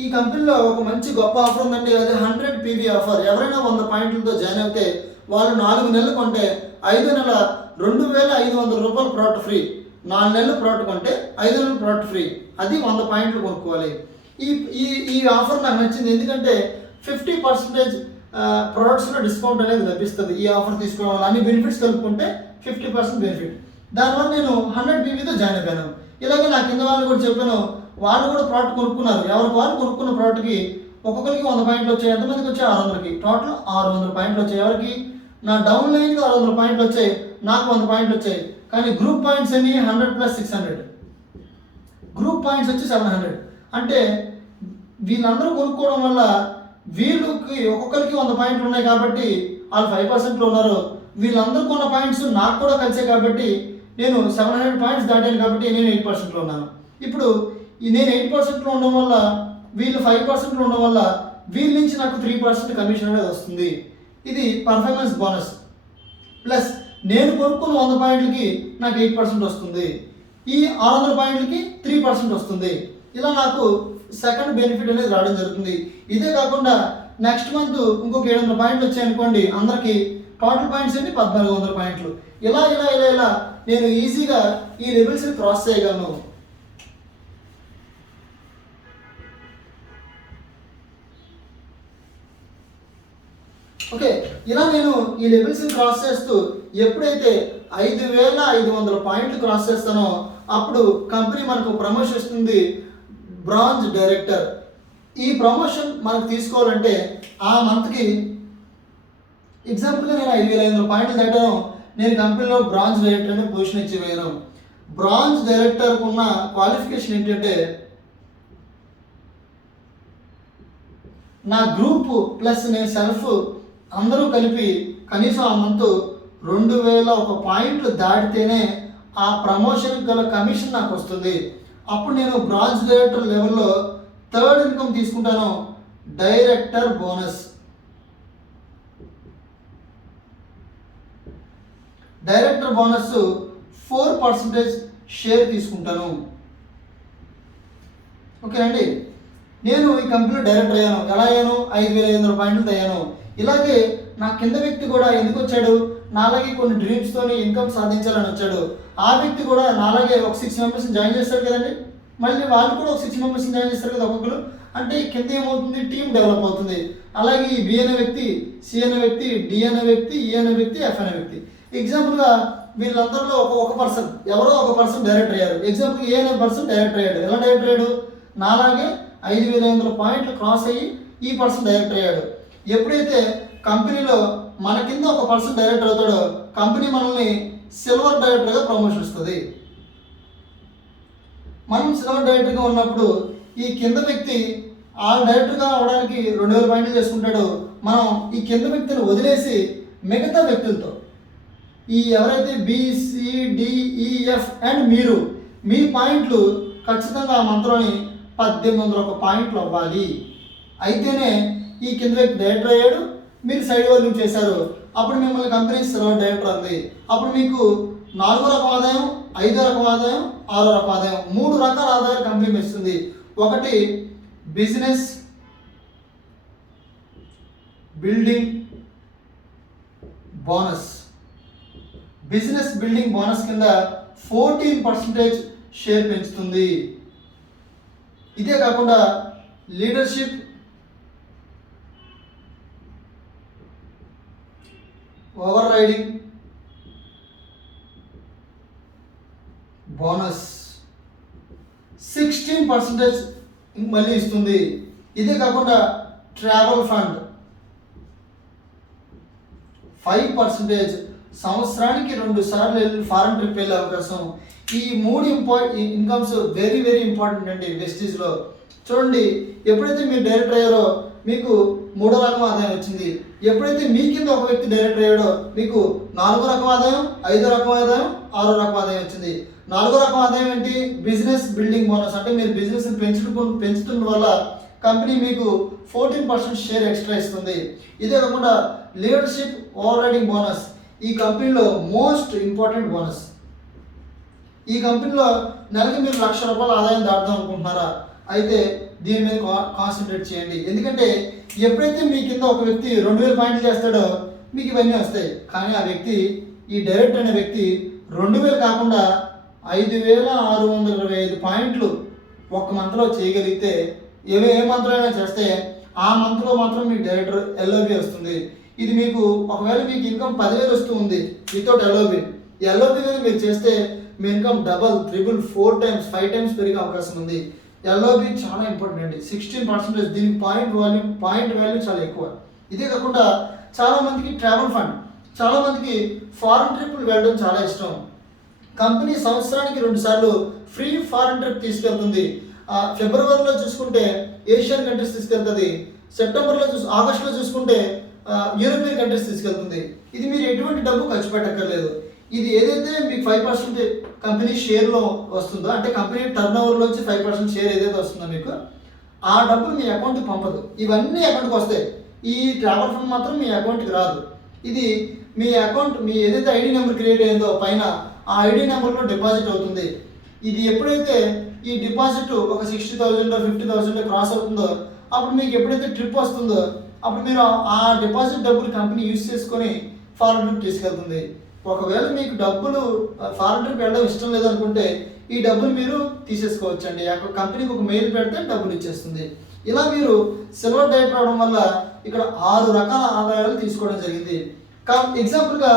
ఈ కంపెనీలో ఒక మంచి గొప్ప ఆఫర్ ఉందండి, అది 100 PV ఆఫర్. ఎవరైనా 100 పాయింట్లతో జాయిన్ అయితే వాళ్ళు 4 నెలలు కొంటే 5 నెల 2500 రూపాయలు ప్రోడక్ట్ ఫ్రీ, 4 నెలలు ప్రోడక్ట్ కొంటే 5 నెలలు ప్రోడక్ట్ ఫ్రీ, అది 100 పాయింట్లు కొనుక్కోవాలి. ఈ ఈ ఈ ఆఫర్ నాకు నచ్చింది, ఎందుకంటే 50% ప్రొడక్ట్స్లో డిస్కౌంట్ అనేది లభిస్తుంది. ఈ ఆఫర్ తీసుకోవడం వల్ల అన్ని బెనిఫిట్స్ కలుపుకుంటే 50% బెనిఫిట్. దానివల్ల నేను 100 PVతో జాయిన్ అయిపోయాను. ఇలాగే నా కింద వాళ్ళు కూడా చెప్పాను, వాళ్ళు కూడా ప్రోడక్ట్ కొనుక్కున్నారు. ఎవరికి వాళ్ళు కొనుక్కున్న ప్రోడక్ట్కి ఒక్కొక్కరికి 100 పాయింట్లు వచ్చాయి. ఎంతమందికి వచ్చాయి? 600కి. టోటల్ 600 పాయింట్లు వచ్చాయి. ఎవరికి? నా డౌన్ లైన్కి 600 పాయింట్లు వచ్చాయి, నాకు 100 పాయింట్లు వచ్చాయి. కానీ గ్రూప్ పాయింట్స్ అన్ని 100 + 600, గ్రూప్ పాయింట్స్ వచ్చి 700. అంటే వీళ్ళందరూ కొనుక్కోవడం వల్ల వీళ్ళకి ఒక్కొక్కరికి 100 పాయింట్లు ఉన్నాయి కాబట్టి వాళ్ళు 5%లో ఉన్నారు. వీళ్ళందరూ కొన్న పాయింట్స్ నాకు కూడా కలిసాయి కాబట్టి నేను 700 పాయింట్స్ దాటాను కాబట్టి నేను 8%లో ఉన్నాను. ఇప్పుడు నేను 8%లో ఉండడం వల్ల వీళ్ళు 5%లో ఉండడం వల్ల వీళ్ళ నుంచి నాకు 3% కమిషన్ అనేది వస్తుంది. ఇది పర్ఫార్మెన్స్ బోనస్. ప్లస్ నేను కొనుక్కున్న 100 పాయింట్లకి నాకు 8% వస్తుంది, ఈ 600 పాయింట్లకి 3% వస్తుంది. ఇలా నాకు సెకండ్ బెనిఫిట్ అనేది రావడం జరుగుతుంది. ఇదే కాకుండా నెక్స్ట్ మంత్ ఇంకొక 700 పాయింట్లు వచ్చాయనుకోండి, అందరికి టోటల్ పాయింట్స్ ఏంటి 1400 పాయింట్లు. ఇలా ఇలా ఇలా ఇలా నేను ఈజీగా ఈ లెవెల్స్ని క్రాస్ చేయగలను. ఓకే, ఇలా నేను ఈ లెవెల్స్ని క్రాస్ చేస్తూ ఎప్పుడైతే 5500 పాయింట్లు క్రాస్ చేస్తానో అప్పుడు కంపెనీ మనకు ప్రమోషన్ ఇస్తుంది, బ్రాంజ్ డైరెక్టర్. ఈ ప్రమోషన్ మనకు తీసుకోవాలంటే ఆ మంత్కి ఎగ్జాంపుల్గా నేను 5500 పాయింట్లు దాటాను, నేను కంపెనీలో బ్రాంజ్ డైరెక్టర్ అనే పొజిషన్ ఇచ్చి వేయను. బ్రాంజ్ డైరెక్టర్కి ఉన్న క్వాలిఫికేషన్ ఏంటంటే నా గ్రూప్ ప్లస్ నేను సెల్ఫ్ అందరూ కలిపి కనీసం ఆ మంత్ 2001 పాయింట్లు దాటితేనే ఆ ప్రమోషన్ గల కమిషన్ నాకు వస్తుంది. అప్పుడు నేను బ్రాంజ్ డైరెక్టర్ లెవెల్లో థర్డ్ ఇన్కమ్ తీసుకుంటాను, director bonus. Director bonus 4% share తీసుకుంటాను. ఓకేనండి, నేను ఈ కంపెనీలో డైరెక్టర్ అయ్యాను. ఎలా అయ్యాను? 5500 పాయింట్లు అయ్యాను. ఇలాగే నా కింద వ్యక్తి కూడా ఎందుకు వచ్చాడు? నాలాగే కొన్ని డ్రీమ్స్తోని ఇన్కమ్ సాధించాలని వచ్చాడు. ఆ వ్యక్తి కూడా నాలాగే ఒక 6 మెంబర్స్ని జాయిన్ చేస్తారు కదండి, మళ్ళీ వాళ్ళు కూడా ఒక 6 మెంబర్స్ని జాయిన్ చేస్తారు కదా ఒక్కొక్కరు. అంటే కింద ఏమవుతుంది? టీం డెవలప్ అవుతుంది. అలాగే ఈ బి అనే వ్యక్తి, సి అనే వ్యక్తి, డి అనే వ్యక్తి, ఈ అనే వ్యక్తి, ఎఫ్ అనే వ్యక్తి. ఎగ్జాంపుల్గా వీళ్ళందరిలో ఒక పర్సన్, ఎవరో ఒక పర్సన్ డైరెక్టర్ అయ్యారు. ఎగ్జాంపుల్ ఏ అనే పర్సన్ డైరెక్టర్ అయ్యాడు. ఎలా డైరెక్టర్ అయ్యాడు? నాలాగే 5500 పాయింట్లు క్రాస్ అయ్యి ఈ పర్సన్ డైరెక్టర్ అయ్యాడు. ఎప్పుడైతే కంపెనీలో మన కింద ఒక పర్సన్ డైరెక్టర్ అవుతాడో కంపెనీ మనల్ని సిల్వర్ డైరెక్టర్గా ప్రమోషన్ ఇస్తుంది. మనం సిల్వర్ డైరెక్టర్గా ఉన్నప్పుడు ఈ కింద వ్యక్తి ఆ డైరెక్టర్గా అవడానికి 2000 పాయింట్లు చేసుకుంటాడు. మనం ఈ కింద వ్యక్తిని వదిలేసి మిగతా వ్యక్తులతో ఈ ఎవరైతే BCDEF అండ్ మీరు మీ పాయింట్లు ఖచ్చితంగా ఆ మంత్లోని 1801 పాయింట్లు అవ్వాలి. అయితేనే ఈ కింద వ్యక్తి డైరెక్టర్ అయ్యాడు, మీరు సైడ్ వర్కింగ్ చేశారు, అప్పుడు మిమ్మల్ని కంపెనీ సిల్వర్ డైరెక్టర్ అంది. అప్పుడు మీకు 4వ రకం ఆదాయం, 5వ రకం ఆదాయం, 6వ రకం ఆదాయం, 3 రకాల ఆదాయాలు కంపెనీ ఇస్తుంది. ఒకటి business building bonus. Business building bonus కింద 14% షేర్ పెంచుతుంది. ఇదే కాకుండా లీడర్షిప్, ఓవర్ రైడింగ్ బోనస్ 16% మళ్ళీ ఇస్తుంది. ఇదే కాకుండా ట్రావెల్ ఫండ్ 5%, సంవత్సరానికి 2 సార్లు ఫారెన్ ట్రిప్ వెళ్ళే అవకాశం. ఈ 3 ఇన్కమ్స్ వెరీ వెరీ ఇంపార్టెంట్ అండి వెస్టీజ్లో. చూడండి, ఎప్పుడైతే మీరు డైరెక్టర్ అయ్యారో మీకు 3వ రకం ఆదాయం వచ్చింది. ఎప్పుడైతే మీ కింద ఒక వ్యక్తి డైరెక్టర్ అయ్యాడో మీకు 4వ రకం ఆదాయం, 5వ రకం ఆదాయం, 6వ రకం ఆదాయం వచ్చింది. 4వ రకం ఆదాయం ఏంటి? Business building bonus. అంటే మీరు బిజినెస్ పెంచుతున్న వల్ల కంపెనీ మీకు 14% షేర్ ఎక్స్ట్రా ఇస్తుంది. ఇదే కాకుండా లీడర్షిప్ ఓవర్ రైడింగ్ బోనస్ ఈ కంపెనీలో మోస్ట్ ఇంపార్టెంట్ బోనస్. ఈ కంపెనీలో నెలకి మీరు ₹1,00,000 ఆదాయం దాటుదాం అనుకుంటున్నారా? అయితే దీని మీద కాన్సన్ట్రేట్ చేయండి. ఎందుకంటే ఎప్పుడైతే మీ కింద ఒక వ్యక్తి 2,000 పాయింట్లు చేస్తాడో మీకు ఇవన్నీ వస్తాయి. కానీ ఆ వ్యక్తి, ఈ డైరెక్టర్ అనే వ్యక్తి 2,000 కాకుండా 5,625 పాయింట్లు ఒక మంత్లో చేయగలిగితే, ఏ మంత్లో అయినా చేస్తే ఆ మంత్లో మాత్రం మీకు డైరెక్టర్ ఎల్ఓబి వస్తుంది. ఇది మీకు ఒకవేళ మీకు ఇన్కమ్ 10,000 వస్తూ ఉంది వితౌట్ ఎల్ఓబి మీద మీరు చేస్తే మీ income double, triple, 4 times, 5 times పెరిగే అవకాశం ఉంది. ఎల్ఓబి చాలా ఇంపార్టెంట్ అండి. 16%. దీనికి పాయింట్ వాల్యూ చాలా ఎక్కువ. ఇదే కాకుండా చాలామందికి ట్రావెల్ ఫండ్, చాలామందికి ఫారెన్ ట్రిప్లు వెళ్ళడం చాలా ఇష్టం. కంపెనీ సంవత్సరానికి 2 సార్లు ఫ్రీ ఫారెన్ ట్రిప్ తీసుకెళ్తుంది. ఫిబ్రవరిలో చూసుకుంటే ఏషియన్ కంట్రీస్ తీసుకెళ్తుంది. ఆగస్టులో చూసుకుంటే యూరోపియన్ కంట్రీస్ తీసుకెళ్తుంది. ఇది మీరు ఎటువంటి డబ్బు ఖర్చు పెట్టక్కర్లేదు. ఇది ఏదైతే మీకు 5% కంపెనీ షేర్లో వస్తుందో, అంటే కంపెనీ టర్న్ ఓవర్లోంచి 5% షేర్ ఏదైతే వస్తుందో మీకు, ఆ డబ్బులు మీ అకౌంట్కి పంపదు. ఇవన్నీ అకౌంట్కి వస్తాయి. ఈ ట్రావెల్ ఫండ్ మాత్రం మీ అకౌంట్కి రాదు. ఇది మీ అకౌంట్, మీ ఏదైతే ఐడి నెంబర్ క్రియేట్ అయిందో పైన, ఆ ఐడి నెంబర్లో డిపాజిట్ అవుతుంది. ఇది ఎప్పుడైతే ఈ డిపాజిట్ ఒక 60,000 50,000 క్రాస్ అవుతుందో, అప్పుడు మీకు ఎప్పుడైతే ట్రిప్ వస్తుందో అప్పుడు మీరు ఆ డిపాజిట్ డబ్బులు కంపెనీ యూజ్ చేసుకొని ఫారెన్ ట్రిప్ తీసుకెళ్తుంది. ఒకవేళ మీకు డబ్బులు ఫారెన్ ట్రిప్ వెళ్ళడం ఇష్టం లేదనుకుంటే ఈ డబ్బులు మీరు తీసేసుకోవచ్చండి. కంపెనీకి ఒక మెయిల్ పెడితే డబ్బులు ఇచ్చేస్తుంది. ఇలా మీరు సిల్వర్ డైరెక్టర్ అవడం వల్ల ఇక్కడ 6 రకాల ఆదాయాలు తీసుకోవడం జరిగింది. ఎగ్జాంపుల్గా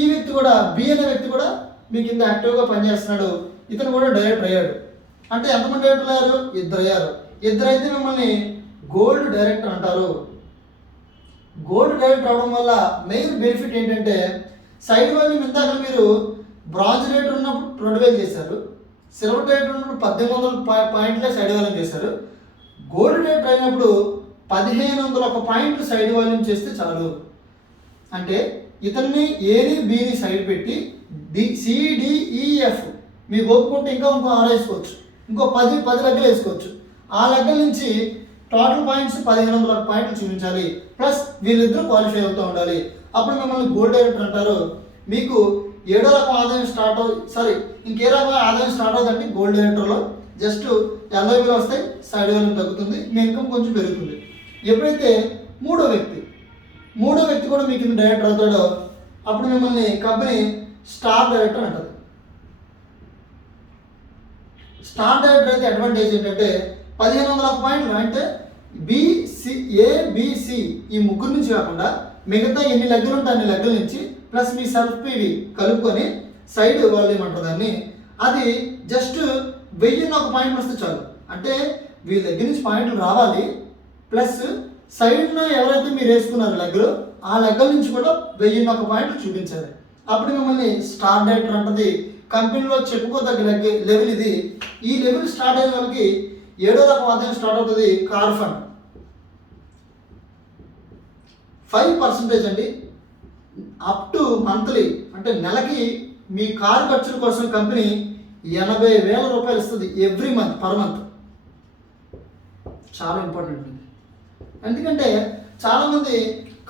ఈ వ్యక్తి కూడా, బి అనే వ్యక్తి కూడా మీ కింద యాక్టివ్గా పనిచేస్తున్నాడు. ఇతను కూడా డైరెక్టర్ అయ్యాడు. అంటే ఎంతమంది డైరెక్టర్లు అయ్యారు? 2 అయ్యారు. 2 అయితే మిమ్మల్ని గోల్డ్ డైరెక్టర్ అంటారు. గోల్డ్ డైరెక్టర్ అవడం వల్ల మెయిన్ బెనిఫిట్ ఏంటంటే, సైడ్ వాల్యూ ఇందాక మీరు బ్రాంజ్ డైరెక్టర్ ఉన్నప్పుడు 2,000 చేశారు, సిల్వర్ డైరెక్టర్ ఉన్నప్పుడు 1,800 పాయింట్లే సైడ్ వాల్యూమ్ చేశారు. గోల్డ్ డైరెక్టర్ అయినప్పుడు 1,501 పాయింట్లు సైడ్ వాల్యూమ్ చేస్తే చాలు. అంటే ఇతన్ని ఏని బిని సైడ్ పెట్టి సిడిఈఎఫ్ మీకు ఒప్పుకుంటే ఇంకో 6 వేసుకోవచ్చు, ఇంకో 10 లెక్కలు వేసుకోవచ్చు. ఆ లెక్కల నుంచి టోటల్ పాయింట్స్ 1,500 పాయింట్లు చూపించాలి. ప్లస్ వీళ్ళిద్దరూ క్వాలిఫై అవుతూ ఉండాలి. అప్పుడు మిమ్మల్ని గోల్డ్ డైరెక్టర్ అంటారు. మీకు 7వ రకం ఆదాయం ఇంకే రకం ఆదాయం స్టార్ట్ అవుతుందంటే గోల్డ్ డైరెక్టర్లో జస్ట్ ఎల్ఐబీలు వస్తాయి, సైడ్ వాల్యూమ్ తగ్గుతుంది, మీ ఇన్కమ్ కొంచెం పెరుగుతుంది. ఎప్పుడైతే మూడో వ్యక్తి కూడా మీ కింద డైరెక్టర్ అవుతాడో అప్పుడు మిమ్మల్ని కంపెనీ స్టార్ డైరెక్టర్ అంటారు. స్టార్ డైరెక్టర్ అయితే అడ్వాంటేజ్ ఏంటంటే 1,500 పాయింట్లు, అంటే ఏబిసి ఈ ముగ్గురు నుంచి కాకుండా మిగతా ఎన్ని లెక్కలు ఉంటే అన్ని లెక్కల నుంచి ప్లస్ మీ సెల్ఫ్ పీవి కలుపుకొని సైడ్ వాళ్ళు ఏమంటారు దాన్ని, అది జస్ట్ 1,001 పాయింట్లు వస్తే చాలు. అంటే వీళ్ళ దగ్గర నుంచి పాయింట్లు రావాలి, ప్లస్ సైడ్లో ఎవరైతే మీరు వేసుకున్నారో లెక్కలు, ఆ లెక్కల నుంచి కూడా 1,001 పాయింట్లు చూపించాలి. అప్పుడు మిమ్మల్ని స్టార్ డైరెక్టర్ అంటది. కంపెనీలో చెప్పుకోదగ్గ లెవెల్ ఇది. ఈ లెవెల్ స్టార్ట్ అయిన వాళ్ళకి 7వ రకం ఆదాయం స్టార్ట్ అవుతుంది. కార్ ఫండ్ 5% అండి. అప్ టు మంత్లీ, అంటే నెలకి మీ కారు ఖర్చుల కోసం కంపెనీ 80,000 రూపాయలు ఇస్తుంది ఎవ్రీ మంత్, పర్ మంత్. చాలా ఇంపార్టెంట్ అండి. ఎందుకంటే చాలామంది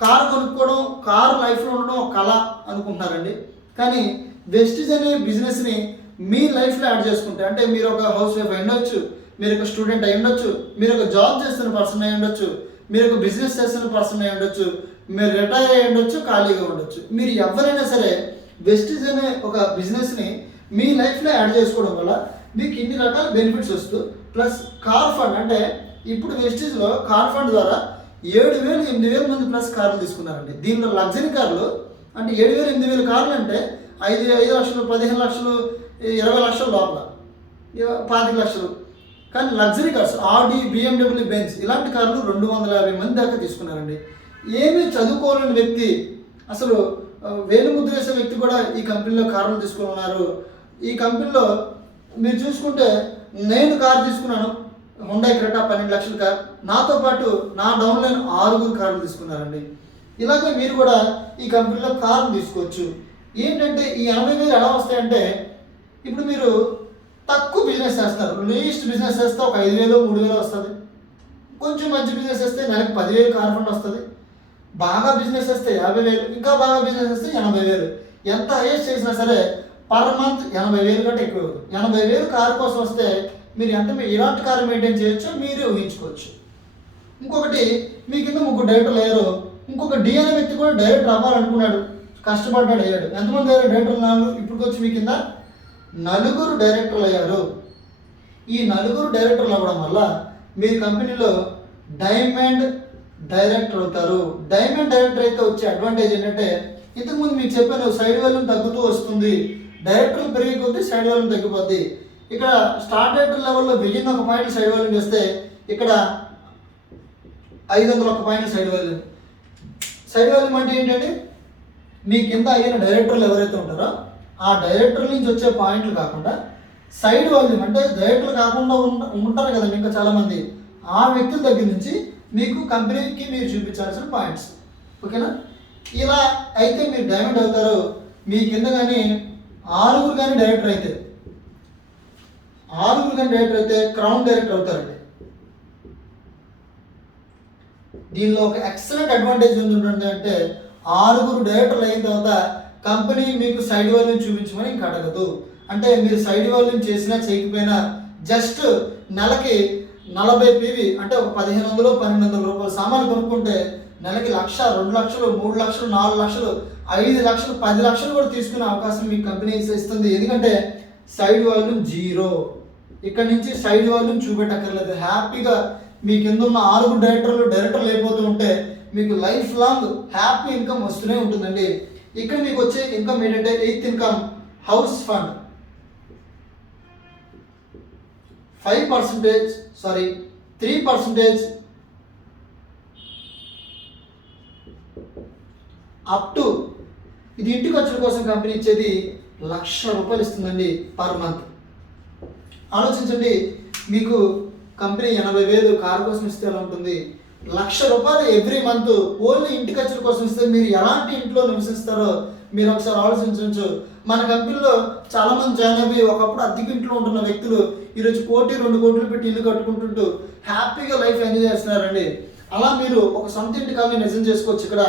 కారు కొనుక్కోవడం, కారు లైఫ్లో ఉండడం ఒక కళ అనుకుంటున్నారండి. కానీ వెస్టీజ్ అనే బిజినెస్ని మీ లైఫ్లో యాడ్ చేసుకుంటే, అంటే మీరు ఒక హౌస్ వైఫ్ అయి ఉండొచ్చు, మీరు ఒక స్టూడెంట్ అయి ఉండొచ్చు, మీరు ఒక జాబ్ చేస్తున్న పర్సన్ అయి ఉండొచ్చు, మీరు ఒక బిజినెస్ చేస్తున్న పర్సన్ అయి ఉండొచ్చు, మీరు రిటైర్ అయి ఉండొచ్చు, ఖాళీగా ఉండొచ్చు. మీరు ఎవరైనా సరే వెస్టీజ్ అనే ఒక బిజినెస్ని మీ లైఫ్లో యాడ్ చేసుకోవడం వల్ల మీకు ఇన్ని రకాల బెనిఫిట్స్ వస్తూ ప్లస్ కార్ ఫండ్ అంటే ఇప్పుడు వెస్టీజ్లో కార్ ఫండ్ ద్వారా 7,000 8,000 మంది ప్లస్ కార్లు తీసుకున్నారండి. దీనిలో లగ్జరీ కార్లు అంటే 7,000 8,000 కార్లు అంటే 5 లక్షలు 15 లక్షలు 20 లక్షల లోపల 25 లక్షలు. కానీ లగ్జరీ కార్స్ ఆడి BMW బెంజ్ ఇలాంటి కార్లు 250 మంది దాకా తీసుకున్నారండి. ఏమీ చదువుకోలేని వ్యక్తి అసలు వేలు ముద్ర వేసే వ్యక్తి కూడా ఈ కంపెనీలో కార్లు తీసుకుని ఉన్నారు. ఈ కంపెనీలో మీరు చూసుకుంటే నేను కార్ తీసుకున్నాను, హుండాయ్ క్రెటా 12 లక్షల కార్. నాతో పాటు నా డౌన్లైన్ 6 కార్లు తీసుకున్నారండి. ఇలాగే మీరు కూడా ఈ కంపెనీలో కార్లు తీసుకోవచ్చు. ఏంటంటే ఈ 80,000 ఎలా వస్తాయంటే ఇప్పుడు మీరు తక్కువ బిజినెస్ చేస్తారు, లీస్ట్ బిజినెస్ చేస్తే ఒక 5,000 3,000 వస్తుంది. కొంచెం మంచి బిజినెస్ చేస్తే నెలకు 10,000 కార్ ఫండ్ వస్తుంది. బాగా బిజినెస్ చేస్తే 50,000, ఇంకా బాగా బిజినెస్ చేస్తే 80,000. ఎంత హైయెస్ట్ చేసినా సరే పర్ మంత్ 80,000 కంటే ఎక్కువ. 80,000 కారు కోసం వస్తే మీరు ఎలాంటి కారు మెయింటైన్ చేయొచ్చో మీరే ఊహించుకోవచ్చు. ఇంకొకటి మీ కింద 3 డైరెక్టర్లు అయ్యారు. ఇంకొక డి అనే వ్యక్తి కూడా డైరెక్టర్ అవ్వాలనుకున్నాడు, కష్టపడ్డాడు, అయ్యాడు. ఎంతమంది డైరెక్టర్లు ఉన్నారు? ఇప్పుడు వచ్చి మీ కింద 4 డైరెక్టర్లు అయ్యారు. ఈ 4 డైరెక్టర్లు అవ్వడం వల్ల మీ కంపెనీలో డైమండ్ డైరెక్టర్ అవుతారు. డైమండ్ డైరెక్టర్ అయితే వచ్చే అడ్వాంటేజ్ ఏంటంటే ఇంతకుముందు మీకు చెప్పాను, సైడ్ వాల్యూమ్ తగ్గుతూ వస్తుంది. డైరెక్టర్లు పెరిగే కొద్దీ సైడ్ వాల్యూమ్ తగ్గిపోద్ది. ఇక్కడ స్టార్ డైరెక్టర్ లెవెల్లో 1001 పాయింట్ సైడ్ వాల్యూమ్ చేస్తే ఇక్కడ 501 point side volume. Side volume అంటే ఏంటంటే మీ కింద అయిన డైరెక్టర్లు ఎవరైతే ఉంటారో ఆ డైరెక్టర్ నుంచి వచ్చే పాయింట్లు కాకుండా సైడ్ వాల్యూమ్ అంటే డైరెక్టర్లు కాకుండా ఉంటారు కదండి ఇంకా చాలామంది, ఆ వ్యక్తుల దగ్గర నుంచి మీకు కంపెనీకి మీరు చూపించాల్సిన పాయింట్స్. ఓకేనా? ఇలా అయితే మీరు డైమండ్ అవుతారు. మీ కింద కానీ 6 కానీ డైరెక్టర్ అయితే 6 కానీ డైరెక్టర్ అయితే క్రౌన్ డైరెక్టర్ అవుతారండి. దీనిలో ఒక ఎక్సలెంట్ అడ్వాంటేజ్ ఉంటుంది అంటే 6 డైరెక్టర్లు అయిన తర్వాత కంపెనీ మీకు సైడ్ వాల్యూమ్ చూపించమని ఇంకా అడగదు. అంటే మీరు సైడ్ వాల్యూమ్ చేసినా చేయకపోయినా జస్ట్ నెలకి 40 PV అంటే ఒక 1,500 1,200 రూపాయలు సామాన్లు కొనుక్కుంటే నెలకి 1,00,000 2 లక్షలు 3 లక్షలు 4 లక్షలు 5 లక్షలు 10 లక్షలు కూడా తీసుకునే అవకాశం మీకు కంపెనీ ఇస్తుంది. ఎందుకంటే సైడ్ వాల్యూమ్ 0. ఇక్కడ నుంచి సైడ్ వాల్యూమ్ చూపెట్టక్కర్లేదు. హ్యాపీగా మీ కింద ఉన్న 6 డైరెక్టర్లు అయిపోతూ ఉంటే మీకు లైఫ్ లాంగ్ హ్యాపీ ఇన్కమ్ వస్తూనే ఉంటుందండి. ఇక్కడ మీకు వచ్చే ఇన్కమ్ ఏంటంటే 8th income house fund 3% up to ఇది ఇంటి ఖర్చుల కోసం కంపెనీ ఇచ్చేది 1,00,000 రూపాయలు ఇస్తుందండి పర్ మంత్. ఆలోచించండి, మీకు కంపెనీ 80,000 కారు కోసం ఇస్తే ఎలా ఉంటుంది? 1,00,000 రూపాయలు ఎవ్రీ మంత్ ఓన్లీ ఇంటి ఖర్చుల కోసం ఇస్తే మీరు ఎలాంటి ఇంట్లో నివసిస్తారో మీరు ఒకసారి ఆలోచించవచ్చు. మన కంపెనీలో చాలామంది జాయిన్ అయ్యి ఒకప్పుడు అద్దెకి ఇంట్లో ఉంటున్న వ్యక్తులు ఈరోజు 1 2 కోట్లు పెట్టి ఇల్లు కట్టుకుంటుంటూ హ్యాపీగా లైఫ్ ఎంజాయ్ చేస్తున్నారండి. అలా మీరు ఒక సొంత ఇంటి కాలనీ నిజం చేసుకోవచ్చు. ఇక్కడ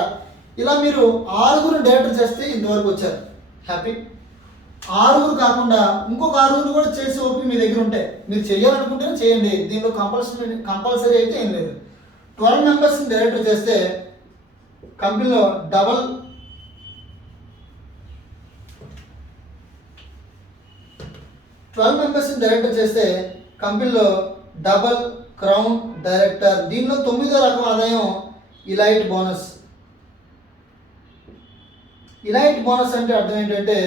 ఇలా మీరు 6 డైరెక్టర్ చేస్తే ఇంతవరకు వచ్చారు హ్యాపీ. 6 కాకుండా ఇంకొక 6 కూడా చేసే ఓపిక మీ దగ్గర ఉంటే మీరు చేయాలనుకుంటేనే చేయండి. దీనిలో కంపల్సరీ అయితే ఏం లేదు. 12 మెంబర్స్ని డైరెక్టర్ చేస్తే కంపెనీలో డబల్ 12 మెంబర్స్ని డైరెక్టర్ చేస్తే కంపెనీలో డబల్ క్రౌన్ డైరెక్టర్. దీనిలో 9వ రకం ఆదాయం ఇలైట్ బోనస్. ఇలైట్ బోనస్ అంటే అర్థం ఏంటంటే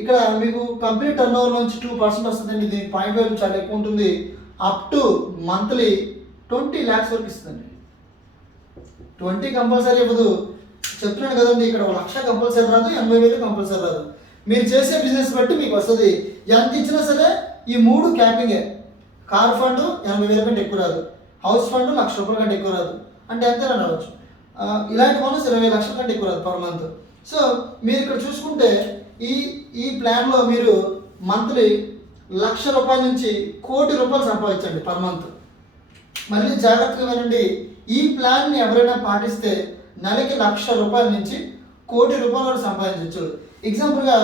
ఇక్కడ మీకు కంపెనీ టర్న్ ఓవర్ నుంచి 2% వస్తుందండి. దీని పాయింట్ వాల్యూ చాలా ఎక్కువ ఉంటుంది. అప్ టు మంత్లీ 20 lakhs వరకు ఇస్తుందండి. 20 కంపల్సరీ ఇవ్వదు, చెప్తున్నాను కదండి. ఇక్కడ 1,00,000 కంపల్సరీ రాదు, 80,000 కంపల్సరీ రాదు. మీరు చేసే బిజినెస్ బట్టి మీకు వస్తుంది. ఎంత ఇచ్చినా సరే ఈ 3 క్యాపింగే. కార్ ఫండ్ 80,000 కంటే ఎక్కువ రాదు, హౌస్ ఫండ్ 1,00,000 రూపాయల కంటే ఎక్కువ రాదు, అంటే ఎంతైనా రావచ్చు. ఇలాంటి బోనస్ 20 లక్షల కంటే ఎక్కువ రాదు పర్ మంత్. సో మీరు ఇక్కడ చూసుకుంటే ఈ ప్లాన్లో మీరు మంత్లీ 1,00,000 రూపాయల నుంచి 1,00,00,000 రూపాయలు సంపాదించండి పర్ మంత్. మళ్ళీ జాగ్రత్తగా వినండి, ఈ ప్లాన్ని ఎవరైనా పాటిస్తే నెలకి 1,00,000 రూపాయల నుంచి 1,00,00,000 రూపాయల వరకు సంపాదించవచ్చు. ఎగ్జాంపుల్గా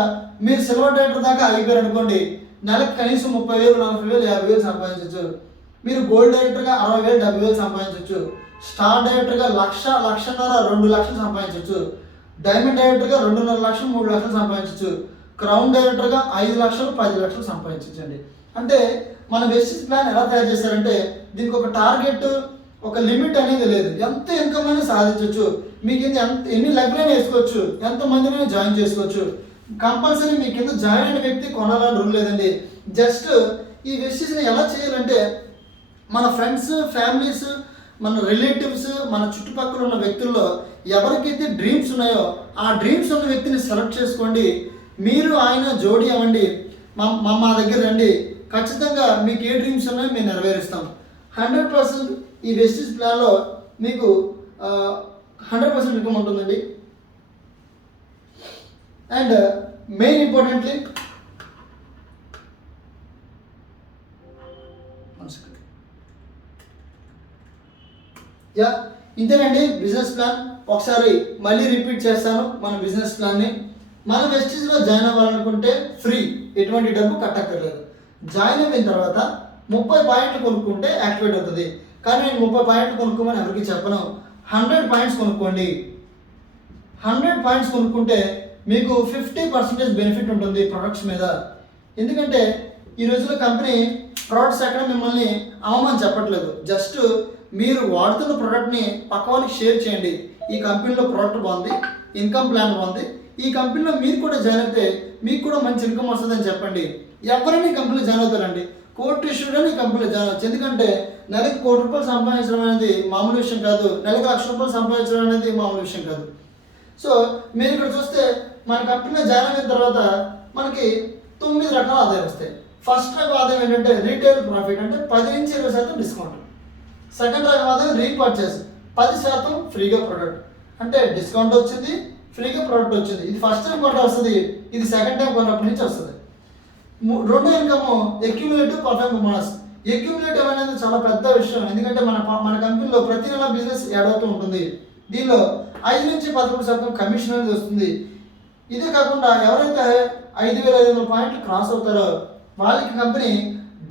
మీరు సిల్వర్ డైరెక్టర్ దాకా అయిపోయారు అనుకోండి, నెలకి కనీసం 30,000 40,000 50,000 సంపాదించవచ్చు. మీరు గోల్డ్ డైరెక్టర్గా 60,000 70,000 సంపాదించవచ్చు. స్టార్ డైరెక్టర్గా 1,00,000 1,50,000 2 లక్షలు సంపాదించవచ్చు. డైమండ్ డైరెక్టర్గా 2.5 లక్షలు 3 లక్షలు సంపాదించవచ్చు. క్రౌన్ డైరెక్టర్గా 5 లక్షలు 10 లక్షలు సంపాదించండి. అంటే మన వెస్టిజ్ ప్లాన్ ఎలా తయారు చేశారంటే దీనికి ఒక టార్గెట్, ఒక లిమిట్ అనేది లేదు. ఎంత ఇన్కమ్ అయినా సాధించవచ్చు, మీ కింద ఎన్ని లెక్కలైనా వేసుకోవచ్చు, ఎంతమందినైనా జాయిన్ చేసుకోవచ్చు. కంపల్సరీ మీ కింద జాయిన్ అయిన వ్యక్తి కొనాలని రూల్ లేదండి. జస్ట్ ఈ వెస్టిజ్ని ఎలా చేయాలంటే మన ఫ్రెండ్స్, ఫ్యామిలీస్, మన రిలేటివ్స్, మన చుట్టుపక్కల ఉన్న వ్యక్తుల్లో ఎవరికైతే డ్రీమ్స్ ఉన్నాయో ఆ డ్రీమ్స్ ఉన్న వ్యక్తిని సెలెక్ట్ చేసుకోండి. మీరు ఆయన జోడీ అవ్వండి, మా దగ్గర రండి. ఖచ్చితంగా మీకు ఏ డ్రీమ్స్ ఉన్నాయో మేము నెరవేరుస్తాం. 100% ఈ వెస్టిజ్ ప్లాన్లో మీకు 100% ఇన్కమ్ ఉంటుందండి. అండ్ మెయిన్ ఇంపార్టెంట్లీ ఇంతేనండి బిజినెస్ ప్లాన్. ఒకసారి మళ్ళీ రిపీట్ చేస్తాను మన బిజినెస్ ప్లాన్ని. మన వెస్టిజ్లో జాయిన్ అవ్వాలనుకుంటే ఫ్రీ, ఎటువంటి డబ్బు కట్టక్కర్లేదు. జాయిన్ అయిన తర్వాత 30 పాయింట్లు కొనుక్కుంటే యాక్టివేట్ అవుతుంది. కానీ నేను 30 పాయింట్లు కొనుక్కోమని ఎవరికి చెప్పను. 100 పాయింట్స్ కొనుక్కోండి. 100 పాయింట్స్ కొనుక్కుంటే మీకు 50% బెనిఫిట్ ఉంటుంది ప్రొడక్ట్స్ మీద. ఎందుకంటే ఈ రోజుల్లో కంపెనీ ప్రోడక్ట్స్ ఎక్కడ మిమ్మల్ని అవమని చెప్పట్లేదు. జస్ట్ మీరు వాడుతున్న ప్రోడక్ట్ని పక్క వాళ్ళకి షేర్ చేయండి. ఈ కంపెనీలో ప్రోడక్ట్ బాగుంది, ఇన్కమ్ ప్లాన్ బాగుంది, ఈ కంపెనీలో మీరు కూడా జాయిన్ అయితే మీకు కూడా మంచి ఇన్కమ్ వస్తుందని చెప్పండి. ఎవరైనా ఈ కంపెనీలో జాయిన్ అవుతారండి. కోటీశ్వరుడని ఈ కంపెనీలో జాయిన్ అవ్వచ్చు. ఎందుకంటే నెలకి ₹1,00,00,000 సంపాదించడం అనేది మామూలు విషయం కాదు, నెలకి ₹1,00,000 సంపాదించడం అనేది మామూలు విషయం కాదు. సో మీరు ఇక్కడ చూస్తే మన కంపెనీలో జాయిన్ అయిన తర్వాత మనకి 9 రకాల ఆదాయం వస్తాయి. ఫస్ట్ రకం ఆదాయం ఏంటంటే రీటైల్ ప్రాఫిట్, అంటే 10 నుంచి 20% డిస్కౌంట్. సెకండ్ రకం ఆదాయం రీపర్చేస్, 10% ఫ్రీగా ప్రోడక్ట్, అంటే డిస్కౌంట్ వచ్చింది, ఫ్రీగా ప్రోడక్ట్ వచ్చింది. ఇది ఫస్ట్ టైం కొట్ట వస్తుంది, ఇది సెకండ్ టైం కొన్నప్పటి నుంచి వస్తుంది. రెండో income accumulative performance bonus. Accumulative అనేది చాలా పెద్ద విషయం. ఎందుకంటే మన కంపెనీలో ప్రతి నెల బిజినెస్ యాడ్ అవుతూ ఉంటుంది. దీనిలో 5 నుంచి 13% కమిషన్ అనేది వస్తుంది. ఇదే కాకుండా ఎవరైతే 5,500 పాయింట్లు క్రాస్ అవుతారో వాళ్ళకి కంపెనీ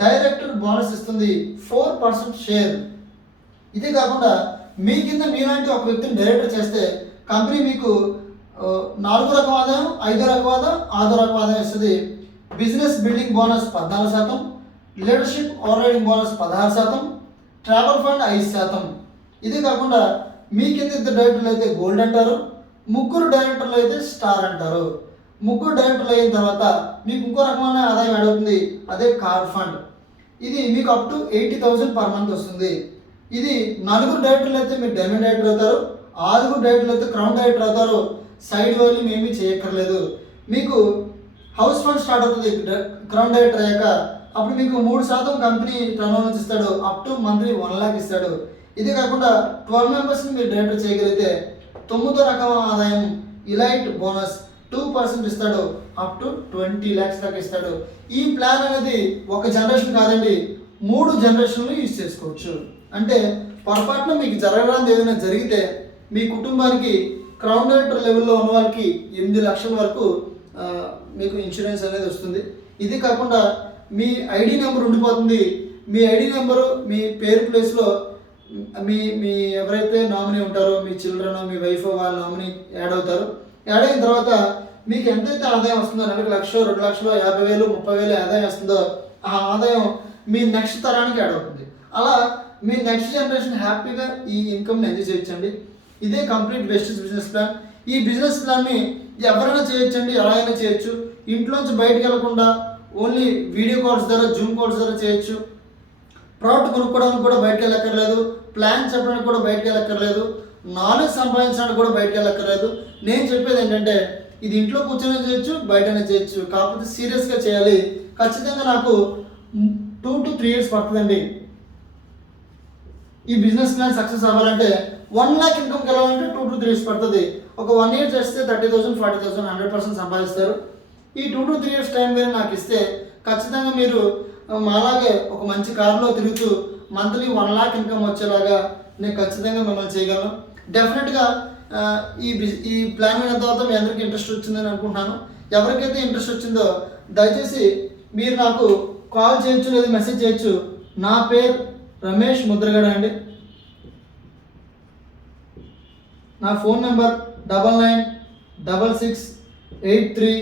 డైరెక్ట్ బోనస్ ఇస్తుంది, 4% షేర్. ఇదే కాకుండా మీ కింద మీలాంటి ఒక వ్యక్తిని డైరెక్టర్ చేస్తే కంపెనీ మీకు 4వ రకం ఆదాయం, 5వ రకం ఆదాయం, 6వ రకం ఆదాయం ఇస్తుంది. Business building bonus 14%, leadership over riding bonus 16%, travel fund 5%. ఇదే కాకుండా మీ కింద 2 డైరెక్టర్లు అయితే గోల్డ్ అంటారు, 3 డైరెక్టర్లు అయితే స్టార్ అంటారు. 3 డైరెక్టర్లు అయిన తర్వాత మీకు ఇంకో రకమైన ఆదాయం యాడ్ అవుతుంది, అదే కార్ ఫండ్. ఇది మీకు అప్ టు 80,000 పర్ మంత్ వస్తుంది. ఇది 4 డైరెక్టర్లు అయితే మీరు డైమండ్ డైరెక్టర్ అవుతారు, 6 డైరెక్టర్లు అయితే క్రౌన్ డైరెక్టర్ అవుతారు. సైడ్ వాళ్ళు మేమీ చేయక్కర్లేదు. మీకు హౌస్ ఫండ్ స్టార్ట్ అవుతుంది క్రౌన్ డైరెక్టర్ అయ్యాక. అప్పుడు మీకు 3% కంపెనీ టర్న్ నుంచి ఇస్తాడు, అప్ టు మంత్లీ 1 lakh ఇస్తాడు. ఇదే కాకుండా 12 మెంబర్స్ని మీరు డైరెక్టర్ చేయగలిగితే 9వ రకం ఆదాయం ఇలైట్ బోనస్ 2% ఇస్తాడు, అప్ టు 20 lakhs దాకా ఇస్తాడు. ఈ ప్లాన్ అనేది ఒక జనరేషన్ కాదండి, 3 జనరేషన్లు యూజ్ చేసుకోవచ్చు. అంటే పొరపాటున మీకు జరగడానికి ఏదైనా జరిగితే మీ కుటుంబానికి క్రౌన్ డైరెక్టర్ లెవెల్లో ఉన్న వాళ్ళకి 8 లక్షల వరకు మీకు ఇన్సూరెన్స్ అనేది వస్తుంది. ఇది కాకుండా మీ ఐడి నెంబర్ ఉండిపోతుంది. మీ ఐడి నెంబరు మీ పేరు ప్లేస్లో మీ ఎవరైతే నామినీ ఉంటారో మీ చిల్డ్రన్, మీ వైఫ్, వాళ్ళ నామినీ యాడ్ అవుతారు. యాడ్ అయిన తర్వాత మీకు ఎంతైతే ఆదాయం వస్తుందో, నెలకు 1,00,000, 2,00,000, 50,000, 30,000 ఆదాయం వస్తుందో ఆ ఆదాయం మీ నెక్స్ట్ తరానికి యాడ్ అవుతుంది. అలా మీ నెక్స్ట్ జనరేషన్ హ్యాపీగా ఈ ఇన్కమ్ని ఎంజాయ్ చేయొచ్చండి. ఇదే కంప్లీట్ వెస్టిజ్ బిజినెస్ ప్లాన్. ఈ బిజినెస్ ప్లాన్ని ఎవరైనా చేయొచ్చండి, ఎలా అయినా చేయొచ్చు. ఇంట్లోంచి బయటకు వెళ్లకుండా ఓన్లీ వీడియో కాల్స్ ద్వారా, జూమ్ కాల్స్ ద్వారా చేయొచ్చు. ప్రోడక్ట్ కొనుక్కోవడానికి కూడా బయటకు వెళ్ళక్కర్లేదు, ప్లాన్ చెప్పడానికి కూడా బయటకు వెళ్ళక్కర్లేదు, నాలెడ్జ్ సంపాదించడానికి కూడా బయటకు వెళ్ళక్కర్లేదు. నేను చెప్పేది ఏంటంటే ఇది ఇంట్లో కూర్చొని చేయొచ్చు, బయటనే చేయొచ్చు. కాకపోతే సీరియస్గా చేయాలి. ఖచ్చితంగా నాకు 2 to 3 years పడుతుందండి. ఈ బిజినెస్ ప్లాన్ సక్సెస్ అవ్వాలంటే 1 lakh ఇన్కమ్కి వెళ్ళాలంటే 2 to 3 years పడుతుంది. ఒక 1 year చేస్తే 30,000, 40,000, 100% సంపాదిస్తారు. ఈ 2 to 3 years టైం మీరు నాకు ఇస్తే ఖచ్చితంగా మీరు అలాగే ఒక మంచి కారులో తిరుగుతూ మంత్లీ 1 lakh ఇన్కమ్ వచ్చేలాగా నేను ఖచ్చితంగా మిమ్మల్ని చేయగలను. డెఫినెట్గా ఈ ప్లాన్ అయిన తర్వాత మీ అందరికీ ఇంట్రెస్ట్ వచ్చిందని అనుకుంటున్నాను. ఎవరికైతే ఇంట్రెస్ట్ వచ్చిందో దయచేసి మీరు నాకు కాల్ చేయొచ్చు లేదా మెసేజ్ చేయొచ్చు. నా పేరు రమేష్ ముద్రగడ అండి. నా ఫోన్ నెంబర్ 996683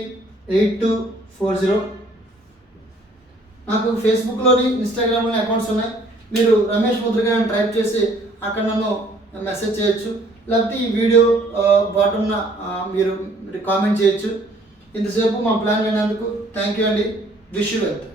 8240. నాకు ఫేస్బుక్లోని ఇన్స్టాగ్రామ్లోని అకౌంట్స్ ఉన్నాయి. మీరు రమేష్ ముద్రగడ అని టైప్ చేసి అక్కడ నన్ను మెసేజ్ చేయొచ్చు, లేకపోతే ఈ వీడియో బాటమ్న మీరు కామెంట్ చేయొచ్చు. ఇంతసేపు మా ప్లాన్ విన్నందుకు థ్యాంక్ యూ అండి. Wish you wealth.